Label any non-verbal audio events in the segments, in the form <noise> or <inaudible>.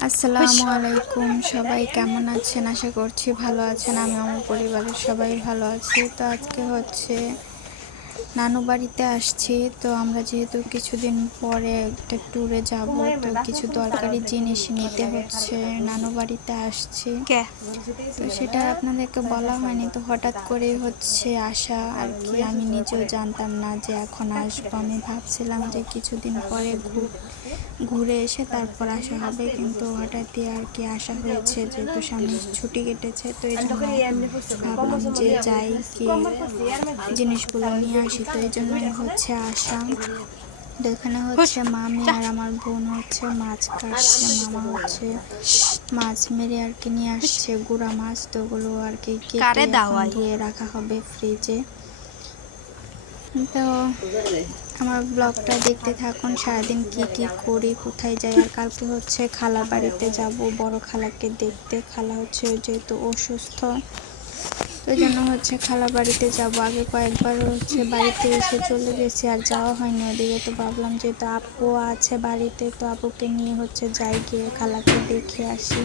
আসসালামু আলাইকুম সবাই কেমন আছেন? আশা করছি ভালো আছেন। আমি আমার পরিবারের সবাই ভালো আছি। তো আজকে হচ্ছে নানু বাড়িতে আসছি তো আমরা যেহেতু কিছুদিন পরে একটা ট্যুরে যাব তো কিছু দরকারি জিনিস নিতে হচ্ছে নানু বাড়িতে আসছি। তো সেটা আপনাদেরকে বলা হয়নি তো হঠাৎ করে হচ্ছে আসা আর কি আমি নিজেও জানতাম না যে এখন আসব। আমি ভাবছিলাম যে কিছুদিন পরে ঘুরে এসে তারপর আসা হবে কিন্তু হঠাৎই আর কি আসা হয়েছে যেহেতু সামনে ছুটি কেটেছে তো এই জন্য ভাবলাম যে যাই কি জিনিসগুলো নিয়ে আসি। তো এই জন্য হচ্ছে আসা তো এখানে হচ্ছে মামি আর আমার বোন হচ্ছে মাছ কাটছে মামা হচ্ছে মাছ মেরে আর কি নিয়ে আসছে গুড়া মাছ তো ওগুলো আর কি কেটে? ধুয়ে রাখা হবে ফ্রিজে তো আমার ব্লগটা দেখতে থাকুন সারাদিন কি কি করি কোথায় যাই আর কালকে হচ্ছে খালা বাড়িতে যাব বড় খালাকে দেখতে। খালা হচ্ছে যেহেতু অসুস্থ তো জন্য হচ্ছে খালা বাড়িতে যাব। আগে কয়েকবার হচ্ছে বাড়িতে এসে চলে গেছি আর যাওয়া হয়নি ওদিকে। তো ভাবলাম যেহেতু আপু আছে বাড়িতে, তো আপুকে নিয়ে হচ্ছে যাই গিয়ে খালাকে দেখে আসি।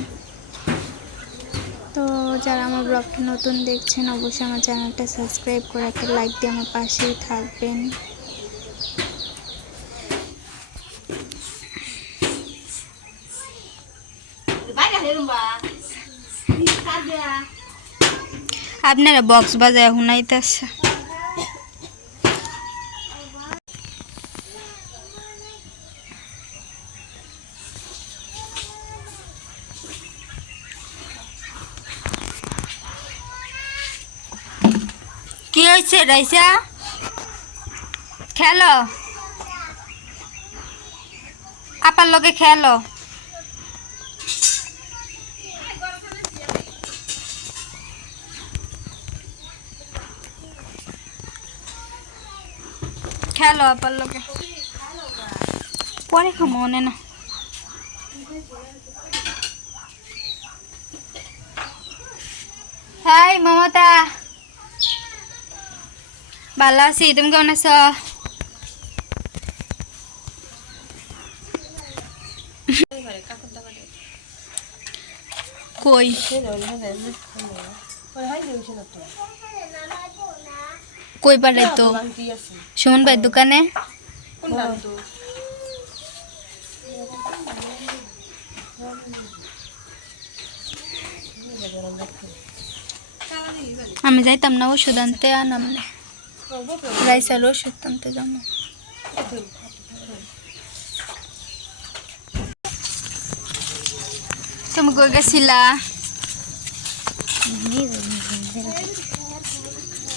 তো যারা আমার ব্লগটা নতুন দেখছেন, অবশ্যই আমার চ্যানেলটা সাবস্ক্রাইব করে একটা লাইক দিয়ে আমার পাশেই থাকবেন। আপনারা বক্স বাজায় শুনাইতেছে কি হয়েছে রাইসা? খেলো? আপার লোকে খেলো। খেলো আপার লোকে। পরে খামো মনে না। হাই, মমতা। ভালো আছি, তুমি কেমন আছো? কই? কই পারে তো? সুমন ভাই দোকানে? আমি যাইতাম না, ওষুধ আনতে, আনাম না। রাইসার ওষুধ আনতে যাব। তুমি কই গেছিলা?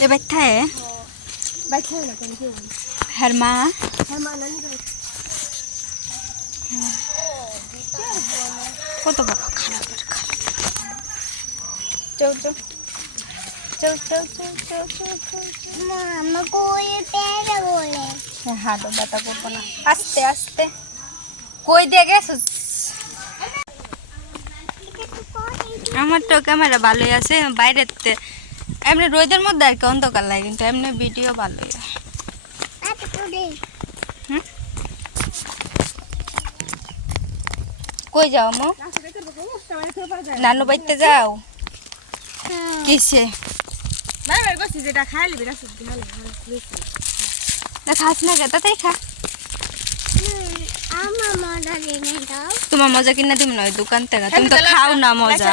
এবার থায়। মা কত বড় খারাপ চৌ চৌ চৌ চৌ চৌ চৌ চৌ চৌ Mamma går ju bära বলে হাঁটু ব্যথা করব না আস্তে আস্তে কই দিয়ে গেছিস আমার তো ক্যামেরা ভালোই আছে বাইরের তে- এমনি রোদের মধ্যে আর কি অন্ধকার লাগে কিন্তু এমনি ভিডিও ভালো হয়। আট কই যাও মো? নানু বাড়িতে যাও। কিসে? না খাস না খেতে তাই খা আমার মজা দিনে দাও তোমার মজা কিনা দিম নয় দোকান থেকে। তুমি তো খাও না মজা।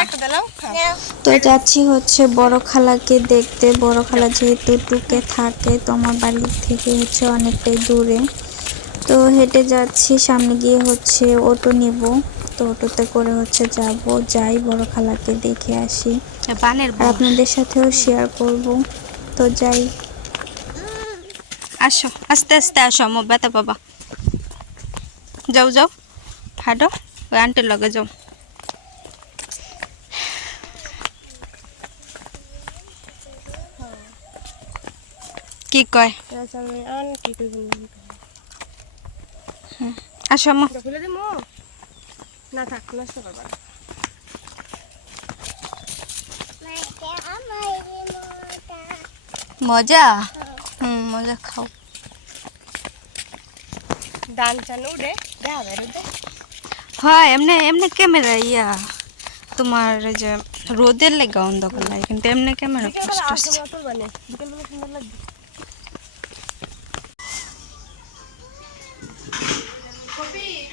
তো যাচ্ছি হচ্ছে বড় খালাকে দেখতে। বড় খালা যেহেতু টুকে থাকে তো আমার বাড়ি থেকে হচ্ছে অনেকটাই দূরে। তো হেঁটে যাচ্ছি সামনে গিয়ে হচ্ছে অটো নিব। তো অটোতে করে হচ্ছে যাব যাই বড় খালাকে দেখে আসি। আর আপনাদের সাথেও শেয়ার করব। তো যাই। আসো আস্তে আস্তে আসো আমার ব্যথা বাবা। যাও যাও। ভাট ওই আন্টির লগে যাও। কি কয়? আসো মজা? হুম, মজা খাও। দান চান উড়ে। হয় এমনি এমনি ক্যামেরা ইয়া তোমার যে রোদের লেগে অন্ধকার লাগে কিন্তু এমনি ক্যামেরা কষ্ট আছে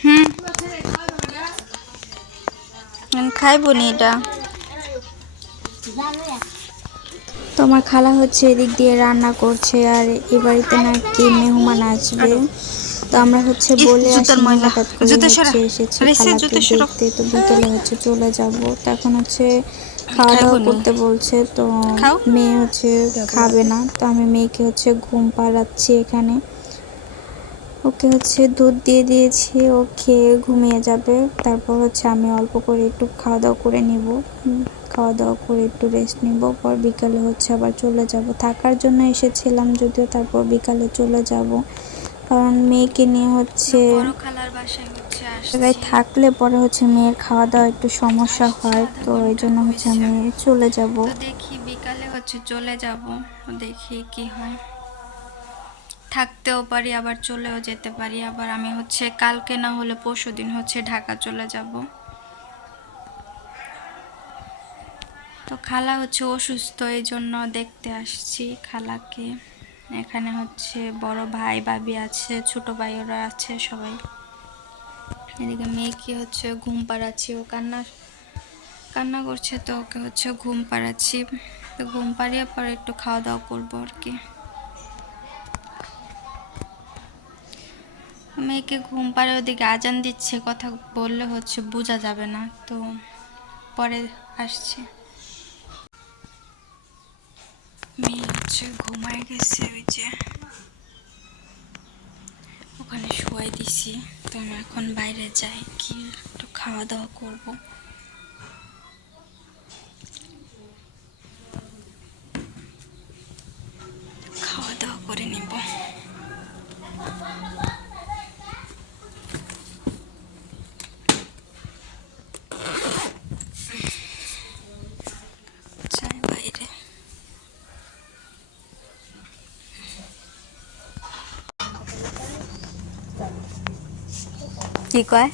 হুম। আমি নি এটা। তোমার খালা হচ্ছে এদিক দিয়ে রান্না করছে আর এ বাড়িতে নাকি মেহমান আসবে। তো আমরা হচ্ছে বলে আসি এসেছে। দেখতে তো বিকেলে হচ্ছে চলে যাব। তো এখন হচ্ছে খাওয়া দাওয়া করতে বলছে তো মেয়ে হচ্ছে খাবে না। তো আমি মেয়েকে হচ্ছে ঘুম পাড়াচ্ছি এখানে। ওকে হচ্ছে দুধ দিয়ে দিয়েছি ও খেয়ে ঘুমিয়ে যাবে। তারপর হচ্ছে আমি অল্প করে একটু খাওয়া দাওয়া করে নিব। খাওয়া দাওয়া করে একটু রেস্ট নিব। পর বিকালে হচ্ছে আবার চলে যাব। থাকার জন্য এসেছিলাম যদিও তারপর বিকালে চলে যাব। কারণ মেয়েকে নিয়ে হচ্ছে জায়গায় থাকলে পরে হচ্ছে মেয়ের খাওয়া দাওয়া একটু সমস্যা হয় তো এই জন্য হচ্ছে আমি চলে যাব। দেখি বিকালে হচ্ছে চলে যাব দেখি কি হয়। থাকতেও পারি আবার চলেও যেতে পারি। আবার আমি হচ্ছে কালকে না হলে পরশু দিন হচ্ছে ঢাকা চলে যাব। তো খালা হচ্ছে অসুস্থ এই জন্য দেখতে আসছি খালাকে। এখানে হচ্ছে বড় ভাই, ভাবি আছে, ছোট ভাই ওরা আছে সবাই। এদিকে মেয়েকে হচ্ছে ঘুম পাড়াচ্ছি, ও কান্না কান্না করছে তো ওকে হচ্ছে ঘুম পাড়াচ্ছি। তো ঘুম পাড়িয়ে পরে একটু খাওয়া দাওয়া করব আর কি। মেয়েকে ঘুম পাড়ে ওদিকে আজান দিচ্ছে, কথা বললে হচ্ছে বোঝা যাবে না, তো পরে আসছে। মেয়ে হচ্ছে ঘুমায় গেছে ওই যে। ওখানে শুয়াই দিছি। তো এখন বাইরে যাই কি একটু খাওয়া দাওয়া করব খাওয়া দাওয়া করে নিব যাই বাইরে কি কয়?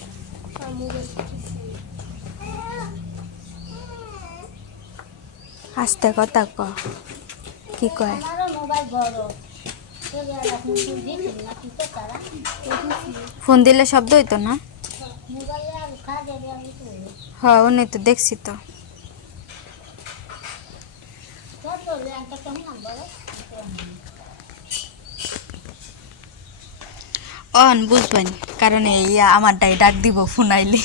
আস্তে কথা ক। কি কয়? ফোন দিলে শব্দ হইতো না? হ্যাঁ উনি তো দেখছি তো। অন, বুঝবেন? কারণ এই আমার ডাই ডাক দিব, ফোন আইলে।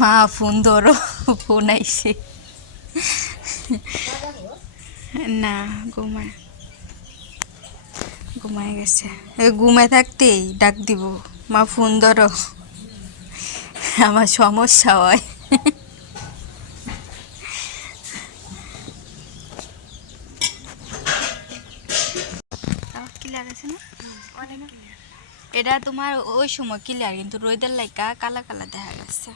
মা, ফোন ধরো, ফোন আইছে। না, ঘুমায়। ঘুমায় গেছে। এ ঘুমায় থাকতেই ডাক দিব। মা, ফোন ধরো। আমার সমস্যা হয় ক্লিয়ার আছে না এটা তোমার ওই সময় ক্লিয়ার কিন্তু রোদের লাইকা কালা কালা দেখা গেছে।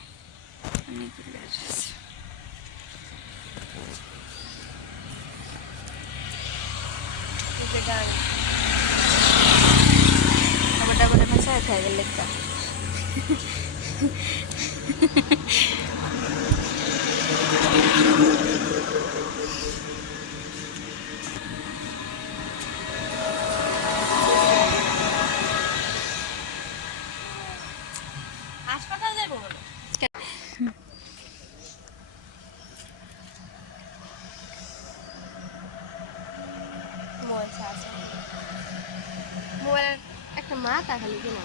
একটা। হাসপাতাল <laughs> যাব বলো মোবাইল চার্জ মোবাইলের একটা মা তাকালি কিনা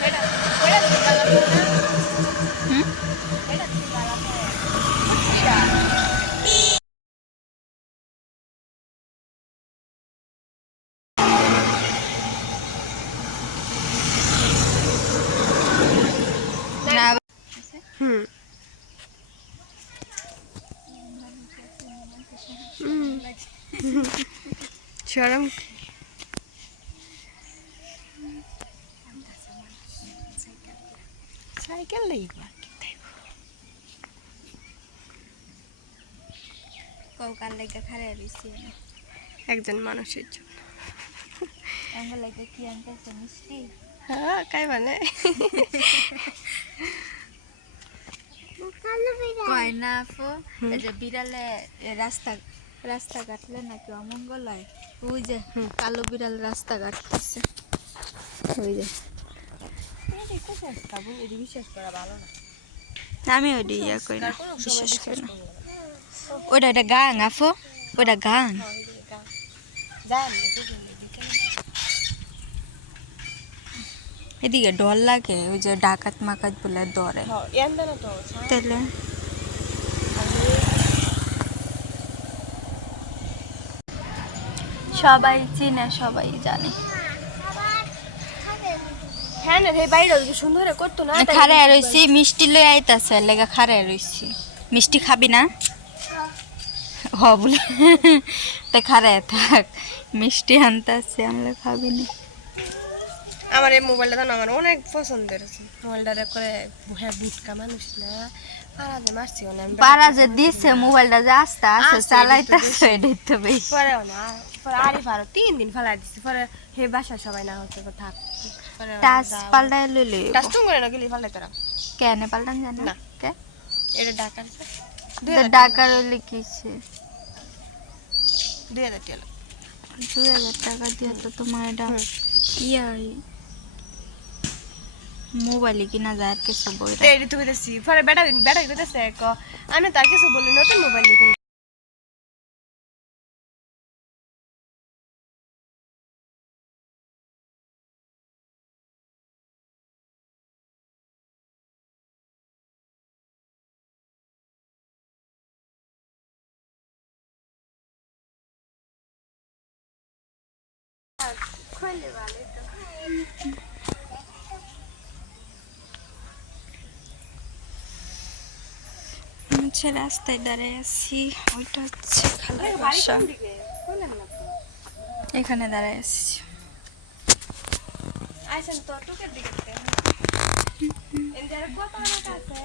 এটা এটা কি কালার হুম? এটা কি? কালার না হুম শরম কৌকার খারে একজন মানুষের জন্য। আমার লাইকা কি আনতেছে মিষ্টি? হ্যাঁ কাই মানে? কয় না আপু? এই যে বিড়ালে রাস্তা রাস্তা কাটলে নাকি অমঙ্গল হয়? ওই যে কালো বিড়াল রাস্তা কাটতেছে। ওই যে এটি বিশ্বাস করা ভালো না আমি ওইটা ইয়া করি না, বিশ্বাস করি না। ওইটা ওইটা গান আপু ওইটা গান এদিকে ডর লাগে, ওই যে ডাকাত মাকাত বলে ডরে। তাহলে সবাই চিনে, সবাই জানে হ্যাঁ না রে বাইরে যদি সুন্দর করতো না তাই- খারে রইছি মিষ্টি লই আইতাছে লেগা খারে রইছি। মিষ্টি খাবি না? হ বলে। তে খারে থাক মিষ্টি আনতাছে আমরা খাবি না। আমার এই মোবাইলটা তো না আমার অনেক পছন্দের আছে মোবাইলটা করে হ্যাঁ বুটকা মানুষ না পারা যে মারছি না আমি দিছে মোবাইলটা যে আস্তে আস্তে আস্তে এটাই তো বেশি। পরে না পরে আরে পারো তিন দিন ফেলাই দিছি পরে হে বাসা সবাই না হচ্ছে তো থাক টাচ পাল্টাই লইলে টাচ তো করে না গেলি ফেলাই তোরা কেন পাল্টান জানে? না। কে? এটা ডাকার তো ডাকার হইলে কিছে টাকা। দুই হাজার টাকা দিয়ে তো তোমার এটা ইয়া মোবাইলে কিনা যায় কিছু বই তো তুমি দেখছি পরে বেটা বেটা দিতেছে আমি তার কিছু বলি নতুন মোবাইল হচ্ছে রাস্তায় দাঁড়িয়ে আছি ওইটা হচ্ছে খালার বাসা। এখানে দাঁড়িয়ে আছি। আইসেন তো টুকের দিকে কত আছে?